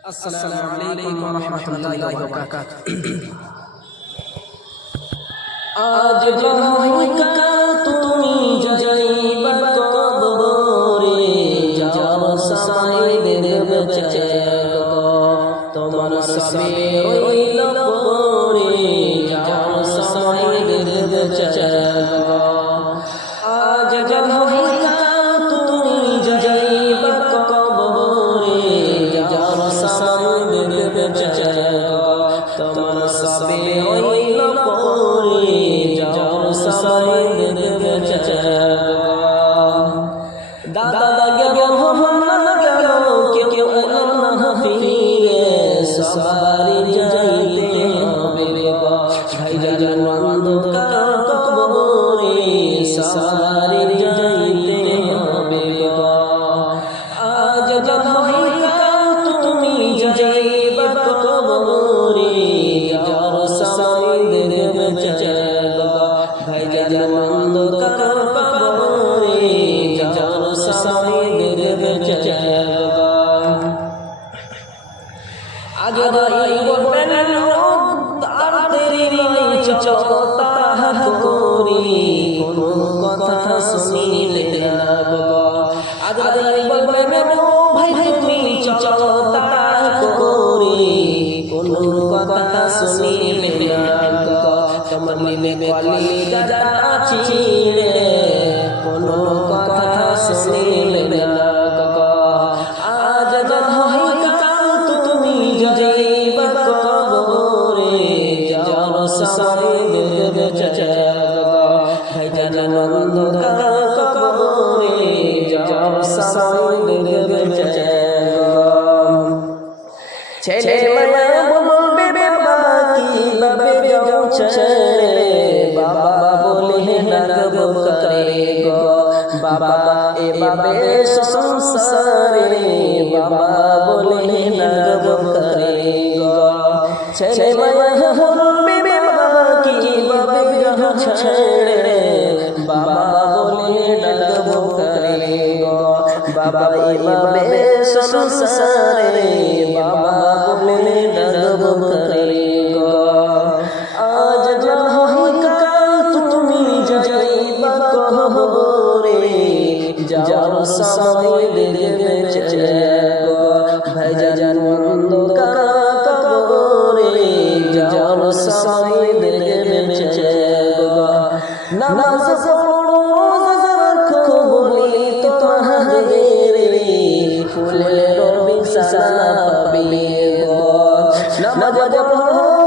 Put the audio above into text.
अस्सलामु अलैकुम व रहमतुल्लाहि व बरकातुहू। आज जहाँ তুমি যাইবা কবরে যাও সময় দেব চেগো তোমার সবে রইল পরে যাও সময় দেব চেগো আজ জहाँ তুমি যাইবা কবরে যাও সময় দেব চেগো তোমার সবে রইল পরে যাও সময় দেব চেগো দাদা গেল মামা গেল কেউ না ফিরে সবারই যাইতে হবে গো ভাইজান অন্ধকার কবরে সবারই যাইতে হবে গো আজ যখন তুমি যাইবা কবরে যার সময় দেব চেগো ভাইজান অন্ধকার কবরে যার সময় দেব চেগো আগে ভাই বলবেন আর তেরি নাই চলতা করি কোন কথা শুনিলে না গো আগে ভাই বলবেন ভাই তুমি চলতা করি কোন কথা শুনিলে না গো তোমার মনে কলি দাদা চিড়ে কোন কথা শুনিলে না গো আজ তুমি যাইবা কবরে যার সময় দেব চেগো ভাইজান অন্ধকার কবরে যার সময় দেব চেগো ছেলে মায়া বলবে বাবা কি বাবে যাও ছেড়ে বাবা বলে নাগব করে গো বাবা এভাবে সংসারে বাবা বলে নাগব করে গো ছেলে মায়া বলবে বাবা কি বাবে যাও ছেড়ে বাবা বলে নাগব করে গো বাবা এভাবে সংসারে বাবা বলে নাগব করে গো আজ যখন তুমি যাইবা কবরে যার সময় দেব চেগো ভাইজান অন্ধকার কবরে যার সময় দেব চেগো নামাজ পড়ো রোজা রাখো বলি তোমাদের ফুলের বিছানা পাবে গো নামাজ পড়ো